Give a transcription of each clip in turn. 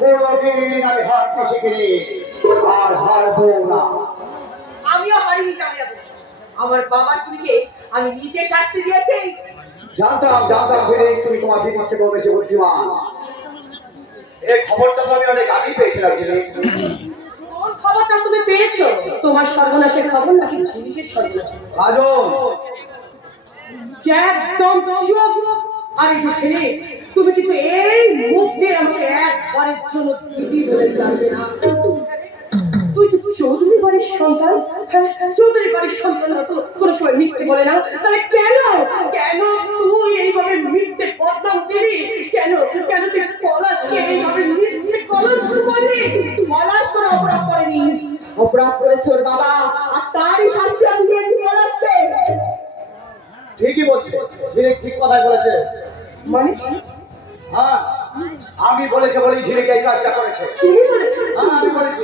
কোনদিন আমি হারতে শিখিনি আর হারবো না। আমিও হারিনি জামাইবাবু। আমার বাবার খুনিকে আমি নিজে শাস্তি দিয়েছি। জানতাম জানতাম যে তুমি তোমার দিদির থেকেও বেশি বুদ্ধিমান। এই খবরটা তো আমি অনেক আগেই পেয়েছিলাম। কোন খবরটা তুমি পেয়েছো? তোমার সর্বনাশের খবর নাকি ঝিলিকের সর্বনাশের? কাজল, একদম চুপ। আরে ছেলে, তুমি কিন্তু এই মুখ দিয়ে আমাকে একবারের জন্য দিদি বলে জানবে না। তুই তো চৌধুরী বাড়ির সন্তান। হ্যাঁ, চৌধুরী বাড়ির সন্তান তো কোনো সময় মিথ্যে বলে না। তাহলে কেন কেন তুই এইভাবে মিথ্যে বদনাম দিবি? কেন কেন তুই পলাশকে এইভাবে মিথ্যে কলঙ্ক করলি? পলাশ কোনো অপরাধ করেনি, অপরাধ করেছে ওর বাবা, আর তারই শাস্তি আমি দিয়েছি পলাশকে। ঠিকই বলছে, ঝিলিক ঠিক কথাই বলেছে। মানে হ্যাঁ, আমি বলেছি বলেই ঝিলিক এই কাজটা করেছে। হ্যাঁ, আমি বলেছি।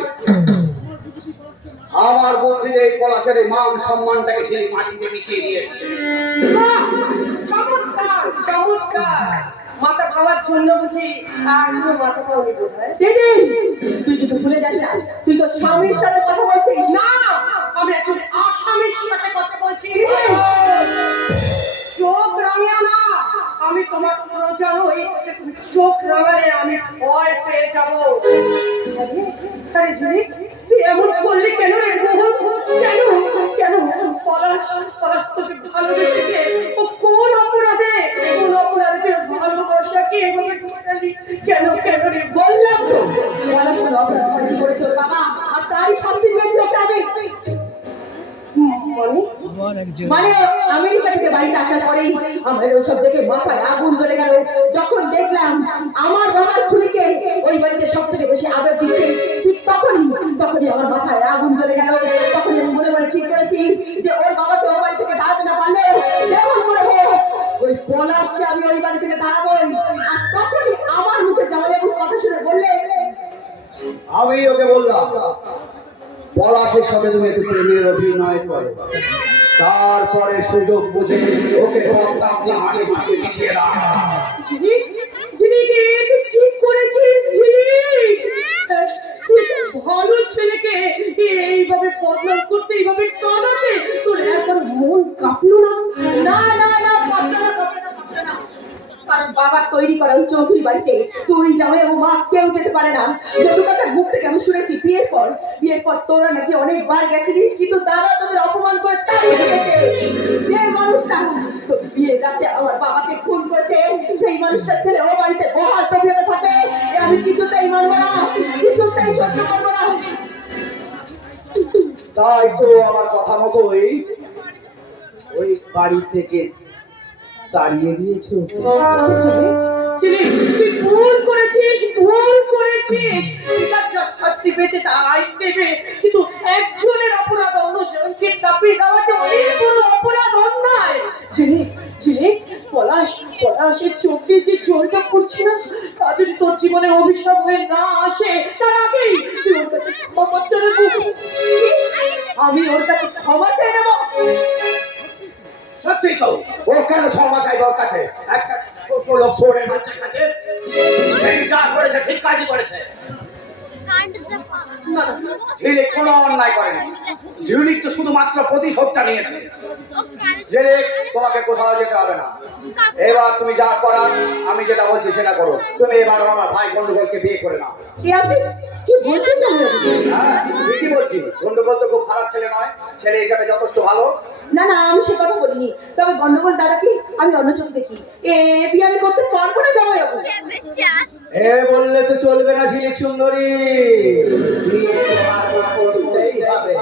আমার বুদ্ধিতে এই পলাশের এই মান সম্মানটাকে ঝিলিক মাটিতে মিশিয়ে দিয়েছে। চমৎকার চমৎকার। মাথা খাওয়ার জন্য বুঝি আর কোনো মাথা খাওয়ানি বোধহয়। দিদি, তুই কিন্তু ভুলে যাস না, তুই তো স্বামীর সাথে কথা বলছিস না। আমি আসলে আসামির সাথে কথা বলছি। চোখ রাঙিও না। আমি তোমার প্রজা নই, তুমি চোখ রাঙালে আমি ভয় পেয়ে যাবো। আরে ঝিলিক, তুই এমন করলি কেন রে? কেন কেন? পলাশ পলাশ তোকে ভালোবেসেছে। ও কোন অপরাধে ভালোবাসাকে এভাবে করলি? কেন কেন রে? বললাম তো পলাশ কোনো অপরাধ করেছে ওর বাবা, আর তারই শাস্তি দিয়েছে ওকে আমি। মানে আমেরিকা থেকে বাড়িতে আসার পরেই আমার ওসব দেখে মাথায় আগুন জ্বলে গেল। যখন দেখলাম আমার বাবার খুনিকে ওই বাড়িতে সব থেকে বেশি আদর দিচ্ছে, ঠিক তখনই আমার মাথায় আগুন জ্বলে গেল। তখনই আমি মনে মনে ঠিক করেছি যে ওর বাবাকে ওই বাড়ি থেকে দাঁড়াতে না পারলে যেমন করে হোক ওই পলাশকে আমি ওই বাড়ি থেকে দাঁড়াবোই। আর তখনই আমার মুখে জামাইবাবুর কথা শুনে বললে, আমি ওকে বললাম পলাশের সাথে তুমি একটু প্রেমের অভিনয় করো, তারপরে সুযোগ বুঝে ওকে বদনাম দিয়ে মাটির সাথে মিশিয়ে দাও। ঝিলিক, ঝিলিক, তুই কি করেছিস ঝিলিক? ভালো ছেলেকে এইভাবে বদনাম করতে, এইভাবে কাঁদাতে তোর একবার মন কাঁপলো না? না না না, কাঁপলো না, কাঁপলো না, কাঁপলো না। কারণ বাবার তৈরি করা ওই চৌধুরী বাড়িতে তুই জামাই ও মা কেউ যেতে পারে না। যদুকাকার মুখ থেকে আমি শুনেছি বিয়ের পর তোরা নাকি অনেকবার গেছিলিস, কিন্তু দাদা তোদের অপমান করে তাড়িয়ে দিয়েছে। যে মানুষটা তোর বিয়ের রাতে আমার বাবাকে খুন করেছে, সেই মানুষটার ছেলে ও বাড়িতে বহাল তবিয়তে থাকে, আমি কিছুতেই মানবো না, কিছুতেই সহ্য করবো না। তাই তো আমার কথা মতোই ওই বাড়ি থেকে তাড়িয়ে দিয়েছো। তুই ভুল করেছিস, ভুল করেছিস। শাস্তি পেয়েছে তাই দেবে, কিন্তু একজনের অপরাধ অন্যজনকে চাপিয়ে দেওয়াটা অনেক বড় অপরাধ, অন্যায়। পলাশের চোখ দিয়ে যে জলটা পড়ছে না, তা যদি তোর জীবনে অভিশাপ হয়ে না আসে তার আগেই তুই ওর কাছে ক্ষমা চেয়ে নেবো। আমি ওর কাছে ক্ষমা চেয়ে নেবো। সত্যি তো, ও কেন ক্ষমা চাইবে ওর কাছে? একটা ছোট লোক চোরের বাচ্চার কাছে এই যা করেছে ঠিক কাজই করেছে। ঝিলিক কোনো অন্যায় করেনি। ঝিলিক তো শুধুমাত্র প্রতিশোধটা নিয়েছে। ঝিলিক, তোমাকে কোথাও যেতে হবে না। এবার তুমি যা করার, আমি যেটা বলছি সেটা করো। তুমি এবার আমার ভাই গন্ডগোলকে বিয়ে করে নাও। কি বলছেন জামাইবাবু? হ্যাঁ, ঠিকই বলছি। গন্ডগোল তো খুব খারাপ ছেলে নয়, ছেলে হিসাবে যথেষ্ট ভালো। না না, আমি সে কথা বলিনি। তবে গন্ডগোল দাদাকে আমি অন্য চোখে দেখি। বিয়ে আমি করতে পারবো না জামাইবাবু। এ বললে তো চলবে না ঝিলিক সুন্দরী, বিয়ে তোমার করতেই হবে।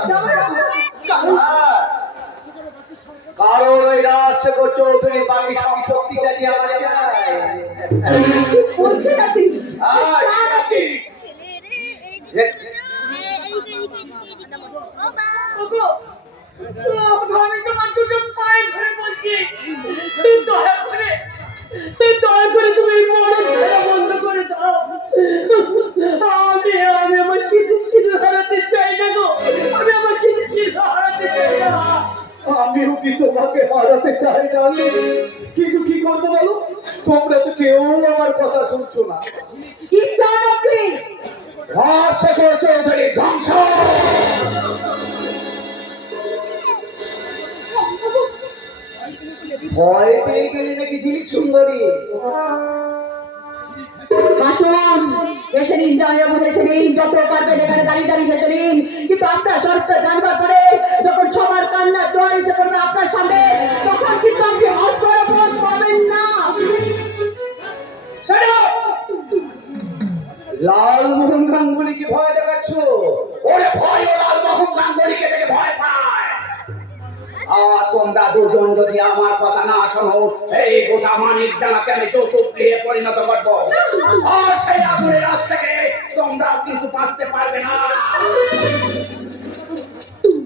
কারণ ওই রাজশেখর চৌধুরী বাকি সম্পত্তিটা নিয়ে আমার চাই। বলছেন আপনি? আমি তোমার দুটো পায়ে ধরে বলছি, তুই দয়া করে তুমি এই বড় খেলা বন্ধ করে দাও। আমি আমার সিঁদুর হারাতে চাই না গো, আমি আমার সিঁদুর হারাতে চাই না। আমিও কি তোমাকে হারাতে চাই না, কিন্তু কি করবো বলো? তোমরা তো কেউ আমার কথা শুনছো না? কি চান আপনি? রাজশেখর চৌধুরী ধ্বংস। ভয় পেয়ে গেলি নাকি ঝিলিক সুন্দরী? আসুন, হেসে নিন জয়বাবু, হেসে নিন, যত পারবেন এখানে দাঁড়িয়ে দাঁড়িয়ে হেসে নিন। কিন্তু আপনার শর্ত জানবার পরে যখন সবার কান্না জয় এসে পড়বে আপনার সামনে, তখন কিন্তু আপনি অস্বরবোধ পাবেন না। Shut up! লালমোহন গাঙ্গুলিকে ভয় দেখাচ্ছ? ওরে ভয়, ও লালমোহন গাঙ্গুলিকে দেখে ভয় পায়। আর তোমরা দুজন যদি আমার কথা না শোনো, এই গোটা মানিক ডানাকে আমি চতুর্থ গৃহে পরিণত করবো। আর সেই আগুনের রাজ থেকে তোমরা কিছু বাঁচতে পারবে না।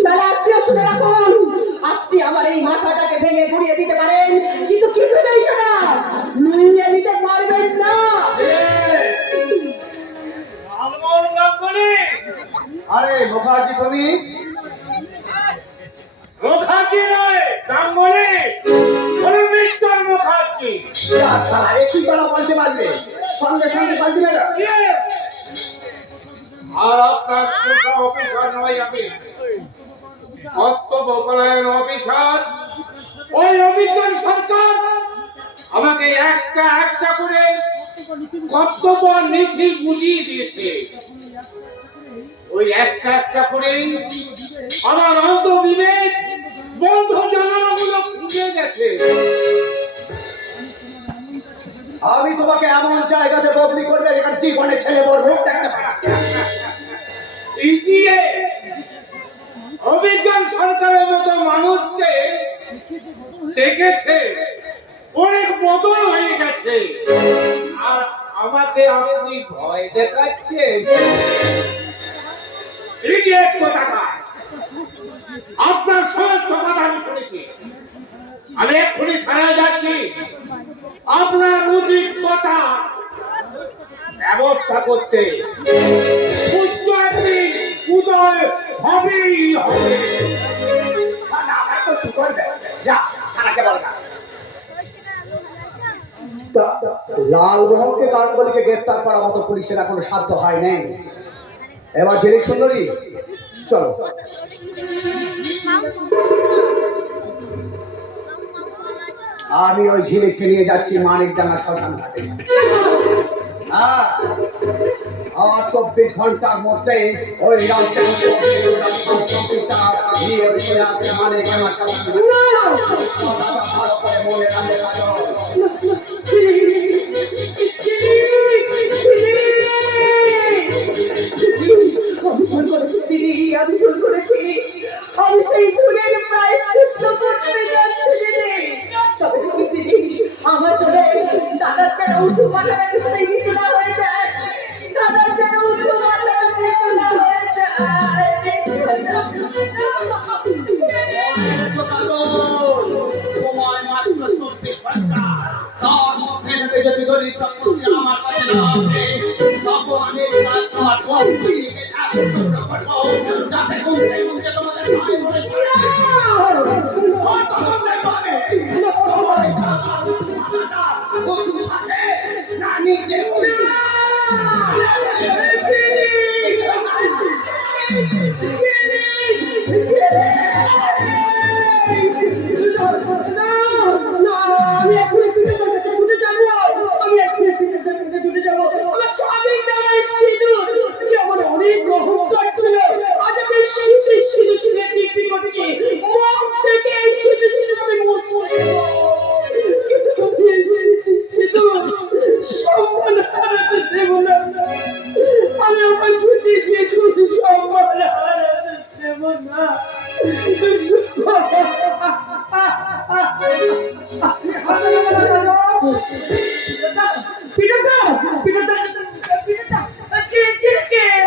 তাহলে আপনিও শুনে রাখুন, আপনি আমার এই মাথাটাকে ভেঙে ঘুরিয়ে দিতে পারেন, কিন্তু কিছু নেই সেটা নুইয়ে নিতে পারবেন না। লালমোহন গাঙ্গুলি, আরে মুখার্জি, তুমি? মুখার্জি নয়, গাঙ্গুলি, ওই মিস্টার মুখার্জি। যা শালা, একই বেলা বলতে পারবে, সঙ্গে সঙ্গে পাল্টে বেলা। Yes! আর আপনার পোষা অফিসার নয় আমি, কর্তব্য পরায়ণ অফিসার। ওই অভিজ্ঞান সরকার আমাকে একটা একটা করে কর্তব্য নীতি বুঝিয়ে দিয়েছে। ওই একটা একটা করে আমার অন্ধ বিবেক বন্ধ জানালাগুলো খুঁজে গেছে। আমি তোমাকে এমন জায়গাতে বদলি করবে যেখানে জীবনে ছেলে বড় মুখ দেখতে পারে। ইতিয়ে অভিজ্ঞান সরকারের মতো মানুষকে দেখেছে, অনেক বদল হয়ে গেছে। আর আমাকে আপনি ভয় দেখাচ্ছেন? ইডিয়েট কোথাকার! আপনার সমস্ত কথা আমি শুনেছি। আমি এক্ষুনি থানায় যাচ্ছি। আপনার উচিত কথা ব্যবস্থা করতে। সূর্য একদিন উদয় হবেই হবে। না, এত চুপ করবে। যা, থানাকে বল না। লালমোহনকে গাঙ্গুলিকে গ্রেফতার করার মতো পুলিশের এখনো সাধ্য হয় নাই। এবার ঝিলিক সুন্দরী, চলো। আমি ওই ঝিলিককে নিয়ে যাচ্ছি মানিকডাঙ্গা শ্মশান ঘাটে। হ্যাঁ, আর 24 ঘন্টার মধ্যে ওই রাজশেখর নিয়ে ওই মানিকডাঙ্গা শ্মশান ঘাটে। ভালো করে মনে রাখবে। আমি ভুল করেছি, আমি সেই ভুলের প্রায়শ্চিত্ত করতে যাচ্ছি দিদি। তবে দেখি দিদি, আমার চলে দাদার যেন উঁচু মাথার ভিতরে নিচু না হয়ে যায়, দাদার যেন উঁচু মাথার নিচু না হয়ে যায়। সময় মাত্র 24 ঘন্টা। তার মধ্যে যদি দলিত সম্পত্তি আমার কাছে না আসে, তখন আমি তোমার বলছি যাতে গুনতে গুনতে তোমাদের ভাই বলে না নিচে আমি আমার ছুটি দিয়ে ছুটি সম্মান হারাতে দেব না।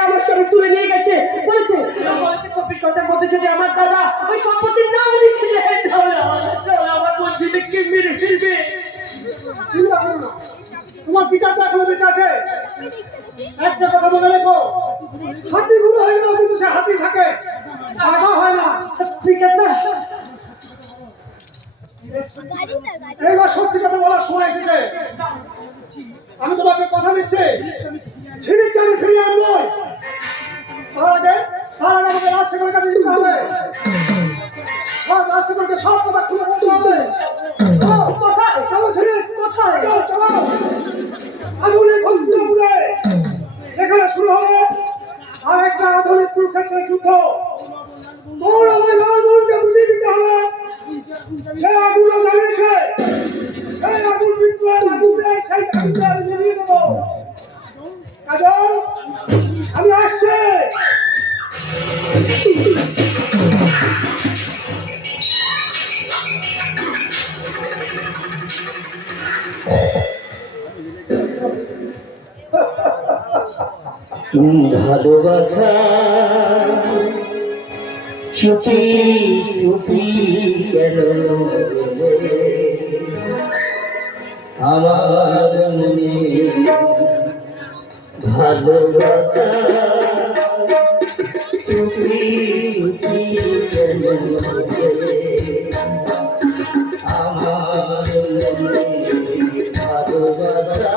আমার সঙ্গে তুলে নিয়ে গেছে, বলেছে 24 ঘন্টার মধ্যে যদি আমার দাদা ওই সম্পত্তি না লিখে দেয় তাহলে আমার বন্ধুদেরকে মেরে ফেলবে। তোমার পিতার তো এখনো বেঁচে আছে। একটা কথা মনে রেখো, হাতি বুড়ো হয়ে গেলেও কিন্তু সে হাতি থাকে, বাধা হয় না। পিতাটা এইবার সত্যি কথা বলার সময় এসেছে। আমি তোমাকে কথা দিচ্ছি, ঝিলিককে আমি ফিরিয়ে আনবই। তার আগে আমাকে রাজশেখরের কাছে যেতে হবে। সব রাজশেখরকে সব কথা খুলে বলতে হবে। কোথায়? চলো ঝিলিক, কোথায়? চলো চলো। আধুনিক হস্তিনাপুরে যেখানে শুরু হবে আরেকটা আধুনিক কুরুক্ষেত্রের যুদ্ধ। তোর আমার লালমোহনকে বুঝিয়ে দিতে হবে সে আগুনও জ্বালিয়েছে, সেই আগুন বিদ্রোহের আগুনে সেই আগুনকে আমি জ্বালিয়ে দেবো। কাজল, আমি আসছি। ভালোবাসা চুপি চুপি কেন আমার মনে ভালোবাসা চুপি চুপি কেন আমার মনে ভালোবাসা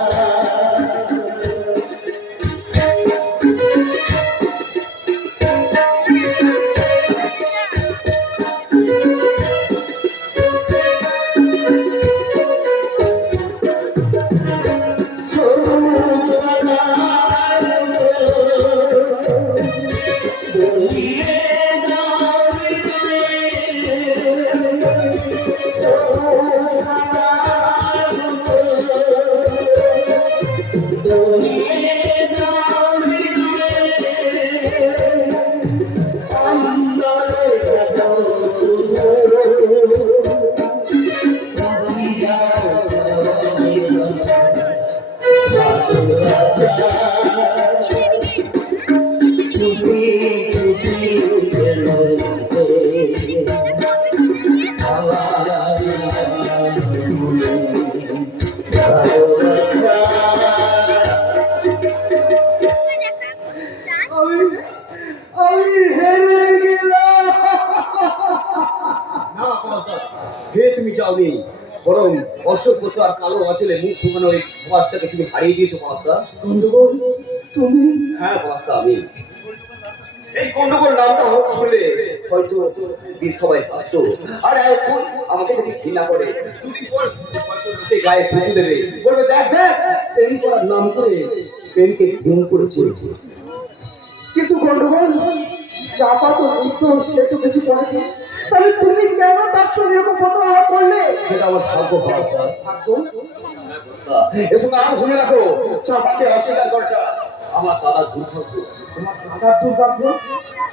আমি হেরে গেলাম। না পলাশদা, হে তুমি যাওনি, বরং অসভ্য আর কালো আঁচলে মুখ ঢুকানো ওই সমাজটাকে তুমি হারিয়ে দিয়েছো পলাশদা। তুমি? হ্যাঁ পলাশদা, আমি। এই গন্ডগোল নামটা শুনলে হয়তো সবাই হাসতো, আর এখন আমাকে যদি ঘৃণা করে দুদিন পর হয়তো লোকে গায়ে থুতু দেবে, বলবে দেখ দেখ প্রেম করার নাম করে প্রেমকে ঘৃণ করেছে। কিন্তু গন্ডগোল চাপা তো তো সে তো কিছু করেনি, তাহলে তুমি কেন তার সঙ্গে এরকম প্রতারণা করলে? সেটা আমার ভাগ্য পলাশদা। এসব আরো শুনে রাখো, চাপাকে অস্বীকার করাটা আমার দাদার দুর্ভাগ্য। তোমার দাদার দুর্ভাগ্য?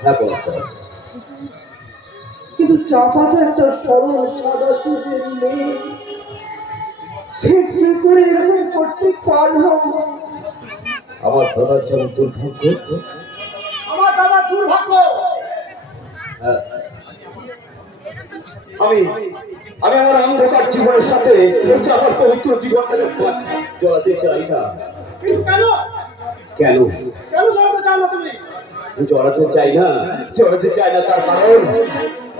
হ্যাঁ পলাশদা। কিন্তু চাপা তো একটা সরল সাদা সুখের মেয়ে, সে কি করে এরকম করতে পারলো? আমার দাদার যেমন দুর্ভাগ্য, আমার দাদার দুর্ভাগ্য। হ্যাঁ, আমি আমি আমার অন্ধকার জীবনের সাথে আমার পবিত্র জীবনটাকে জড়াতে চাই না। কিন্তু কেন? কেন কেন জড়াতে চাও না তুমি? জড়াতে চাই না তার কারণ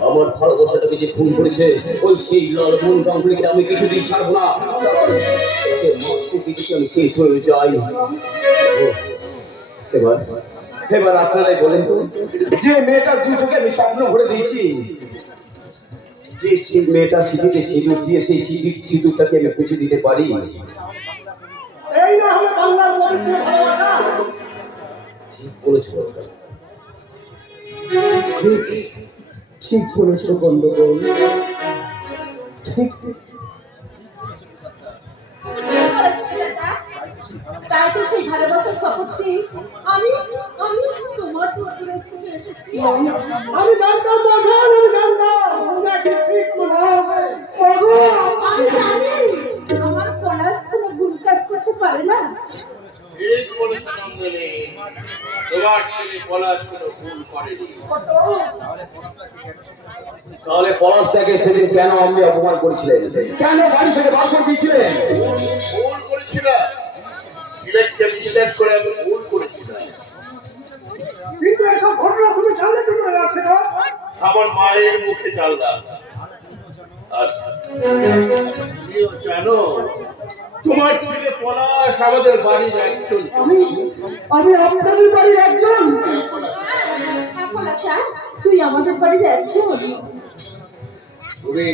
আমার ভালোবাসাটাকে যে খুন করেছে ওই সেই লালমোহন গাঙ্গুলিকে আমি কিছুদিন ছাড়বো না। আমি শেষ হয়ে যাই। এবার আপনারাই বলেন তো, যে মেয়েটার দু চোখে আমি স্বপ্ন ভরে দিয়েছি, যে সেই মেয়েটা সিঁদুরে সিঁদুর দিয়ে সেই সিঁদুরটাকে আমি পুঁছে দিতে পারি? এই না হলে বাংলার পবিত্র ভালোবাসা। ঠিক বলেছ, ঠিক বলেছ গন্ডগোল, ঠিক। তাই তো সেই ভালোবাসার শপথটি আমি আমি তোমার ধরে ছেড়ে এসেছি। আমি জানতাম বাবা, আমি জানতাম ওনাকে ঠিক মনে হবে। আমি জানি আমার পলাশ কোনো ভুল কাজ করতে পারে না। ঠিক বলেছ নন্দিনী, তোমার ছেলে পলাশ কোনো ভুল করেনি। তাহলে পলাশদাকে সেদিন কেন আপনি অপমান করেছিলেন? কেন বাড়ি থেকে বার করে দিয়েছিলেন? ভুল করেছিল, সিলেক্টকে মিসলেক্ট করে আমি ভুল করেছিলাম। কিন্তু এসব ঘটনা তুমি জানলে কি করে আছে না? আমার মায়ের মুখে জানলাম, আর তুমিও জানো তোমার ছেলে পলাশ আমাদের বাড়ির একজন। আমি আমি আপনাদের বাড়ির একজন। তুই আমাদের বাড়ির একজন। তুমি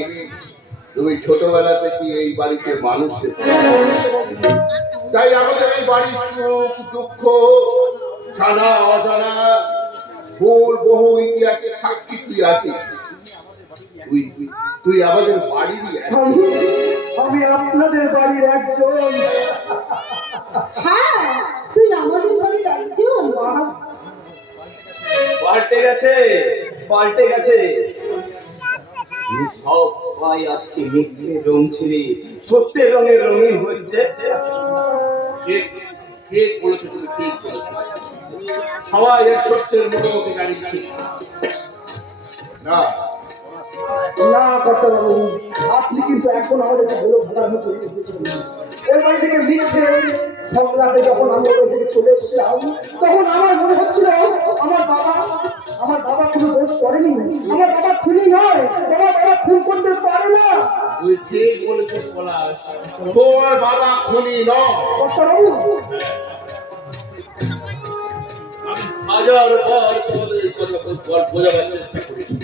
তুমি ছোটবেলা থেকে এই বাড়িতে মানুষ হয়েছো। তাই আমাদের এই বাড়ির সুখ দুঃখ জানা অজানা ভুল বহু ইতিহাসের সাক্ষী তুই আছিস। তুই তুই আমাদের বাড়িরই একজন। আমি আপনাদের বাড়ির একজন। হ্যাঁ, তুই আমাদের বাড়ির একজন। পাল্টে গেছে, পাল্টে গেছে। সব ভাই আজকে মিথ্যে রং ছিঁড়ে সত্যের রঙের রঙিন হচ্ছে। ঠিক ঠিক বলেছো, তুমি ঠিক বলেছো। সবাই এর সত্যের মুখোমুখি দাঁড়িয়েছে। না না কর্তাবাবু, আপনি কিন্তু এখন আমাদেরকে ভালো ভাবার মতো ওই বাড়ি থেকে মিথ্যে সংগ্রামে যখন আমি ওই থেকে চলে এসেছিলাম, তখন আমার মনে হচ্ছিল আমার বাবা কোনো দোষ করেনি, আমার বাবা খুনি নয়, আমার বাবা খুন করতে পারে না। তুই ঠিক বলেছো পলাশ, তোমার বাবা খুনি নয়। কর্তাবাবু, আমি হাজার বার তোমাদের এই কথা বোঝাবার চেষ্টা করেছি,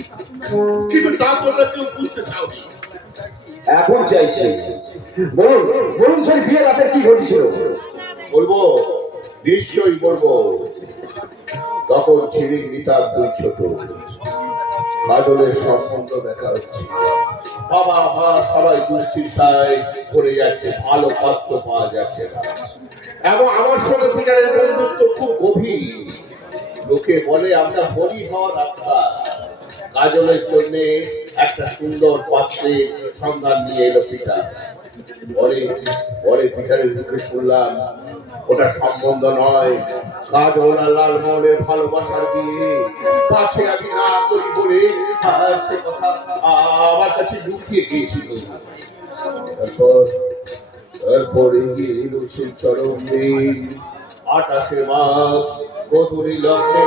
কিন্তু তা তোমরা কেউ বুঝতে চাওনি। এখন চাইছি, বলুন বলুন সেই বিয়ে রাতের কি ঘটেছিল? বলবো, নিশ্চয়ই বলবো। তখন ছিঁড়ি নিতার দুই ছোট কাজলের সম্বন্ধ দেখা হচ্ছে। বাবা মা সবাই দুশ্চিন্তায় পড়ে যাচ্ছে, ভালো পাত্র পাওয়া যাচ্ছে না। এবং আমার সঙ্গে পিটারের বন্ধুত্ব খুব গভীর। লোকে বলে আমরা বলি হওয়ার আত্মা। কাজলের জন্য একটা সুন্দর পাত্রের সন্ধান নিয়ে এলো পিটার। পরে পরে পিটারের মুখে শুনলাম ওটা সম্বন্ধ নয়, কাজল আর লালমোহনের ভালোবাসার বিয়ে। পাছে আমি না করি বলে সে কথা আমার কাছে লুকিয়ে গিয়েছিল। তারপরে গিয়ে এলো সেই চরম দিন, 28শে মাঘ, গধূলি লগ্নে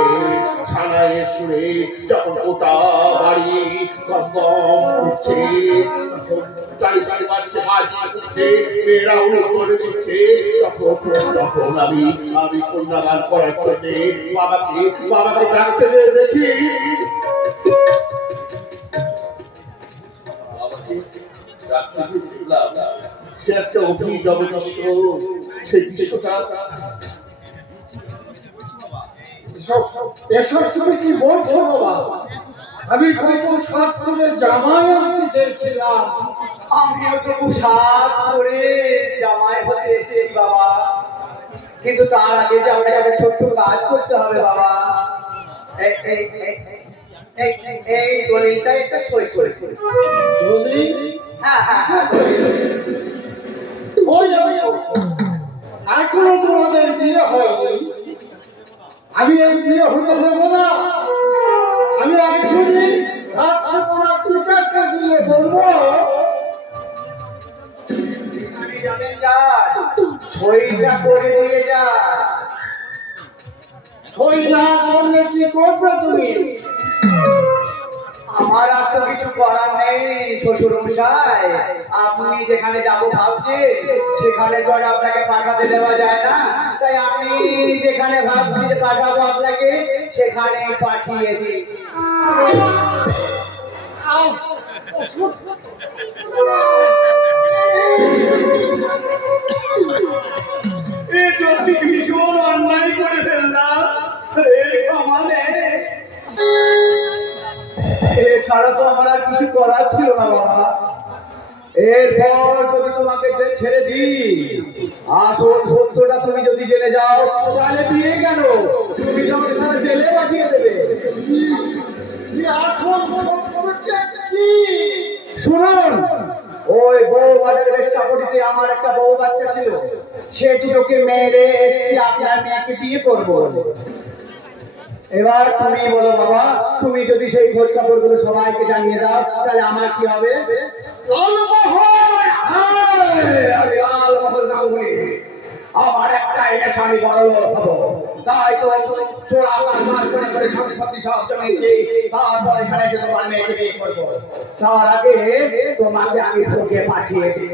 ছানায় সুরে যখন গোটা বাড়ি গম গম উঠছে, গাড়ি গাড়ি বাজছে, বাজছে উঠছে, মেয়েরা উড়ে করে দিচ্ছে, তখন আমি কন্যাদান করার জন্যে বাবাকে ডাকতে যেয়ে দেখি সে একটা অভিনব দৃশ্য। সেই দৃশ্যটা এসব তুমি কি বলছো বাবা? আমি কত সাত করে জামাই আনতে চেয়েছিলাম। আমিও তো পোশাক পরে জামাই হতে এসেছি বাবা, কিন্তু তার আগে যে আমাকে একটা ছোট্ট কাজ করতে হবে বাবা। এই দলিলটা একটা সই করে যদি হ্যাঁ হ্যাঁ হ্যাঁ ওই আমি এখনো তোমাদের বিয়ে হয়নি, আমি এই বিয়ে হতে দেবো না। আমি এখনই রাত্রে তোমার পিতাকে দিয়ে বলবো সইটা করে দিয়ে যা। সই না করলে কি করবে তুমি? আমার আর তো কিছু করার নেই শ্বশুর মশাই, আপনি যেখানে যাব ভাবছেন সেখানে তো আর আপনাকে পাঠাতে দেওয়া যায় না, তাই আমি যেখানে ভাবছি যে পাঠাবো আপনাকে সেখানে পাঠিয়ে দিই। ভীষণ অন্যায় করে ফেললাম, এছাড়া তো আমার আর কিছু করার ছিল না বাবা। এরপর যদি তোমাকে ছেড়ে দিই, আসল সত্যটা তুমি যদি জেনে যাও তাহলে বিয়ে কেন, তুমি তো আমাকে সারা জেলে পাঠিয়ে দেবে। শুনুন, ওই বউ বাজারের বেশ্যাপটিতে আমার একটা বউ বাচ্চা ছিল, সে দুটোকে মেরে এসেছি আপনার মেয়েকে বিয়ে করবো। এবার তুমি বলো বাবা, তুমি যদি সেই খোঁজ খবরগুলো সবাইকে জানিয়ে দাও তাহলে আমার কি হবে? আমি লালমোহন গাঙ্গুলি, আমার একটা এটা স্বামী বড় লোক হবো, তাই তো চোরা কারবার করে করে সম্পত্তি সব জমিয়েছি, তারপর এখানে এসে তোমার মেয়েকে বিয়ে করবো। তার আগে তোমাকে আমি ভোগে পাঠিয়ে দিই।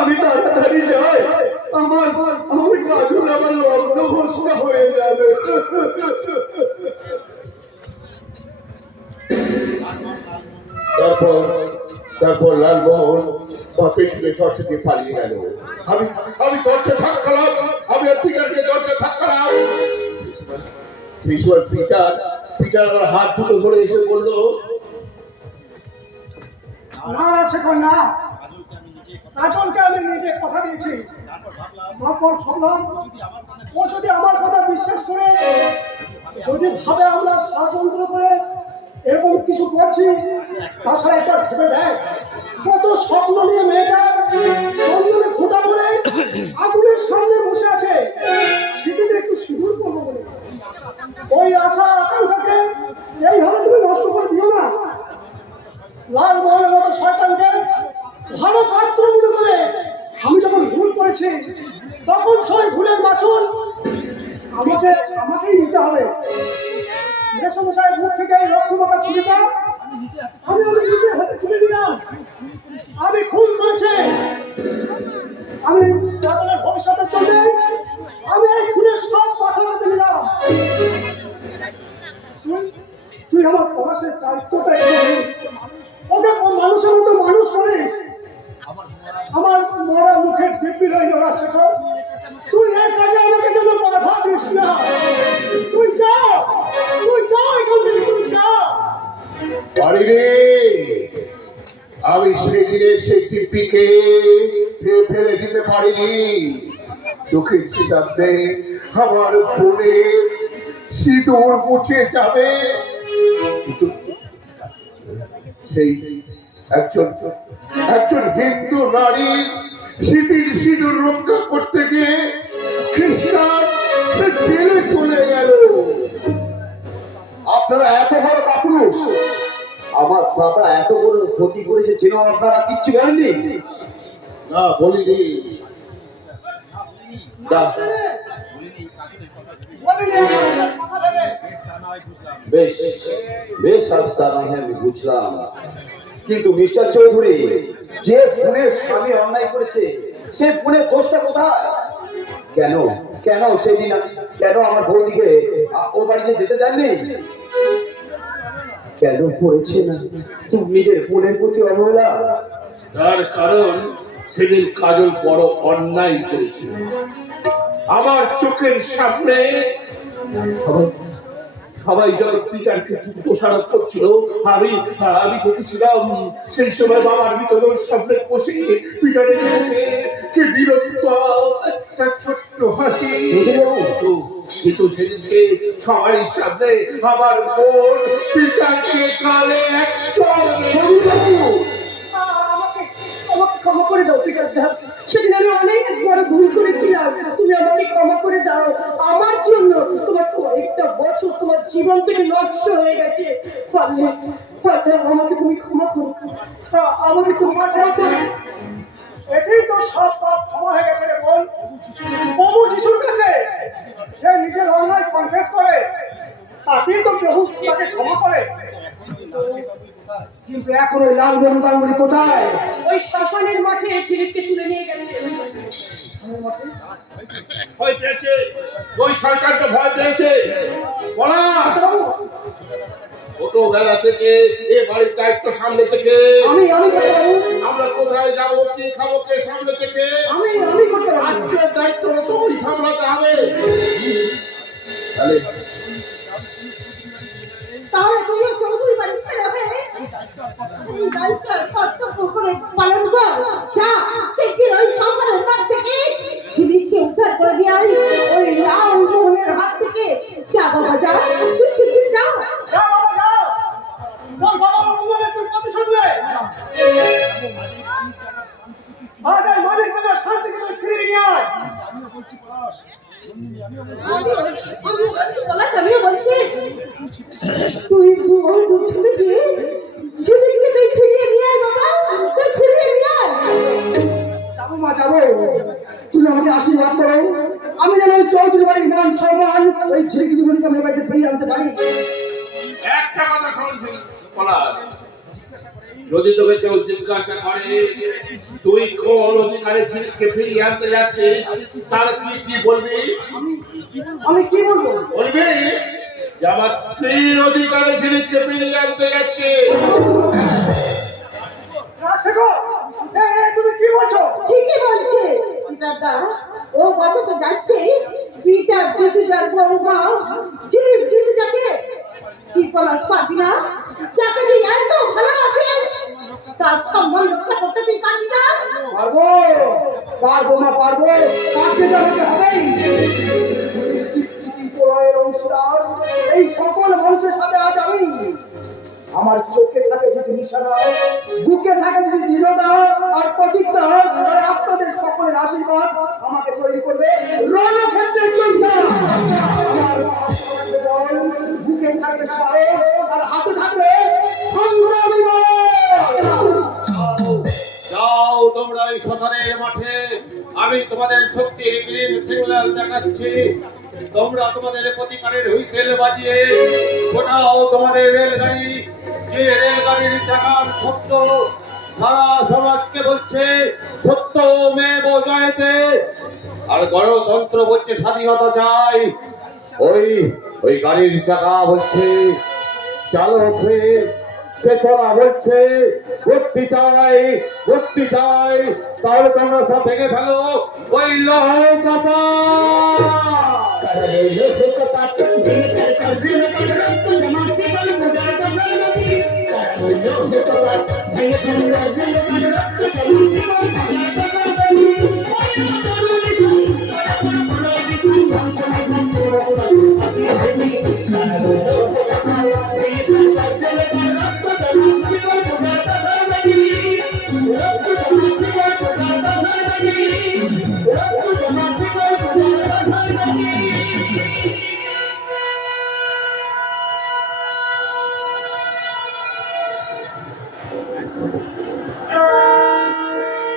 আমি তাড়াতাড়ি যাই, আমার কাজল আমার লগ্ন ঘোষণা হয়ে যাবে। তারপর লালমোহন বাপে ছেলে দরজা দিয়ে পালিয়ে গেল। আমি দরজা থাকলাম, আমি আর পিটারকে দরজা থাকলাম। সেই সময় পিটার আমার হাত দুটো ধরে এসে বললো, না শেখর না, কাজলকে আমি নিজে কথা দিয়েছি। তারপর ভাবলাম ও যদি আমার কথা বিশ্বাস করে, যদি ভাবে আমরা ষড়যন্ত্র করে এরকম কিছু করছি, তাছাড়া একটা ভেবে দেয় কত স্বপ্ন নিয়ে মেয়েটা চন্দনে ফোঁটা পড়ে আগুনের সামনে বসে আছে, সেটাতে একটু সিঁদুর করবো বলে। ওই আশা আকাঙ্ক্ষাকে এইভাবে তুমি নষ্ট করে দিও না। লালমোহনের মতো শয়তানকে ভালো পাত্র মনে করে আমি যখন ভুল করেছি, তখন সেই ভুলের মাসুল আমাকেই নিতে হবে। মেসমশাই মুখ থেকে এই রক্তমাখা ছুরিটা আমি নিজের হাতে তুলে নিলাম। আমি খুন করেছি, আমি কাজলের ভবিষ্যতের জন্য আমি এই খুনের সব মাথা পেতে নিলাম। তুই আমার প্রবাসের দায়িত্বটা ওকে মানুষের মতো মানুষ করিস। আমার মরা মুখের দিব্যি রইল না শেখর, তুই এই কাজে আমাকে যেন বাধা দিস না। তুই যা এখান থেকে, তুই যা। পারিনি, আমি সেদিনের সেই দিব্যিকে ফেলে দিতে পারিনি। চোখের চিতাতে আমার বোনের সিঁদুর মুছে যাবে, কিন্তু সেই একজন হিন্দু নারীর সিঁদুর রক্ষা করতে গিয়ে খ্রিস্টান সে জেলে চলে গেল। আপনারা এত বড় কাপুরুষ, আমার দাদা এত বড় ক্ষতি করেছে যেন আপনারা কিচ্ছু বলেননি। না, বলিনি। না, বেশ বেশ আস্থা নাই, আমি বুঝলাম, কিন্তু মিস্টার চৌধুরী, যে খুনের স্বামী অন্যায় করেছে সে খুনের দোষটা কোথায়? কেন কেন সেদিন কেন আমার বৌদিকে ও বাড়িতে যেতে দেননি? কেন করেছে না নিজের বোনের প্রতি অবহেলা? তার কারণ সেদিন কাজল বড় অন্যায় করেছিল। আমার চোখের সামনে সবাই যখন পিতারকে দোষারোপ করছিল, আমি দেখেছিলাম। সেই সময় বাবার মৃতদেহ সামনে বসে পিটারের মুখে কি বিরক্ত একটা ছোট্ট হাসি। কিন্তু সেদিনকে সবারই সামনে আমার বোন পিতারকে কালে এক চড়। আমাকে ক্ষমা করে দাও পিতাদা, সেদিন আমি অনেক বড় ভুল করেছিলাম, তুমি আমাকে ক্ষমা করে দাও। আমার জন্য তোমার কয়েকটা বছর তোমার জীবন থেকে নষ্ট হয়ে গেছে। পারলে আমাকে তুমি ক্ষমা করো, আমাকে ক্ষমা চাইছো। এতেই তো সব পাপ ক্ষমা হয়ে গেছে রে বোন। প্রভু যিশুর কাছে সে নিজের অন্যায় কনফেস করে, তাতেই তো প্রভু তাকে ক্ষমা করে। কিন্তু এখন ওই লাল গরুদানগুলি কোথায়? ওই শ্মশানের মাঠে ফিরিতে তুলে নিয়ে গেছে। ভয় পেয়েছে, ওই সরকারকে ভয় পেয়েছে। বলা ছোটবেলা থেকে এ বাড়ির দায়িত্ব সামনে থেকে আমি আমরা কোথায় যাবো, কি খাবো, কে সামনে থেকে আমি করতে পারবো। আজকের দায়িত্ব তো ওই সামলাতে হবে। তাহলে তুমিও চৌধুরী বাড়ির ছেলে হয়ে এই দায়িত্ব কর্তব্য করে পালন কর। যা শিগগির ওই সংসারের মাঠ থেকে ঝিলিককে উদ্ধার করে দিয়ে আই ওই লাল মোহনের হাত থেকে। যা বাবা যা, তুই শিগগির যা। যা বাবা যা, তোর বাবার অপমানের তুই প্রতিশোধ নে। আজ এই মালিক টাকার শান্তিকে তুই ফিরিয়ে নিয়ে আয়। আমিও বলছি, আমিও বলছি। তুই তোর ছেলেকে ছেলেকে তুই ফিরিয়ে নিয়ে আয় বাবা, তুই ফিরিয়ে নিয়ে আয়। যাবো মা যাবো, তুমি আমাকে আশীর্বাদ করো, আমি যেন ওই চৌধুরী বাড়ির মান সম্মান ওই ঝিলিক জীবনীকে আমি বাড়িতে ফিরিয়ে আনতে পারি। একটা কথা শোন পলাশ, যদি তোকে কেউ জিজ্ঞাসা করে তুই কোন অধিকারে ঝিলিককে ফিরিয়ে আনতে যাচ্ছিস, তাহলে তুই কি বলবি? আমি কি বলবো? বলবি যে আমার স্ত্রীর অধিকারে ঝিলিককে ফিরিয়ে আনতে যাচ্ছে। তুমি কি বলছো? ঠিকই বলছে দাদা, ও বাঁচাতে যাচ্ছে পিটার কিছু যার বৌমা ছিলি কিছু যাকে কি পলাশ পাবি না, যাকে তুই এত ভালোবাসিস তার সম্মান রক্ষা করতে তুই পারবি না? পারবো, পারবো মা পারবো, পারতে যাবে হবেই। প্রলয়ের অংশীদার এই সকল মানুষের সাথে আজ আমি, আমার চোখে থাকে যদি নিশানা, বুকে থাকে যদি দৃঢ়তা আর প্রতিজ্ঞা, আর আপনাদের সকলের আশীর্বাদ আমাকে তৈরি করবে রণক্ষেত্রের যোদ্ধা। আমার বল, বুকে থাকবে সাহস আর হাতে থাকবে সংগ্রামী বল। যাও তোমরা এই শ্মশানের মাঠে, আমি তোমাদের শক্তির গ্রিন সিগন্যাল দেখাচ্ছি। তোমরা তোমাদের প্রতিকারের হুইসেল বাজিয়ে ছোটাও তোমাদের রেলগাড়ি, যে রেলগাড়ির চাকার শব্দ সারা সমাজকে বলছে সত্য মেব জয়তে, আর গণতন্ত্র বলছে স্বাধীনতা চাই। ওই ওই গাড়ির চাকা বলছে চালক হয়ে চেতনা বলছে মুক্তি চাই, মুক্তি চাই। তাহলে তোমরা সব ভেঙে ফেলো ওই লৌহ চাপা। Thank you.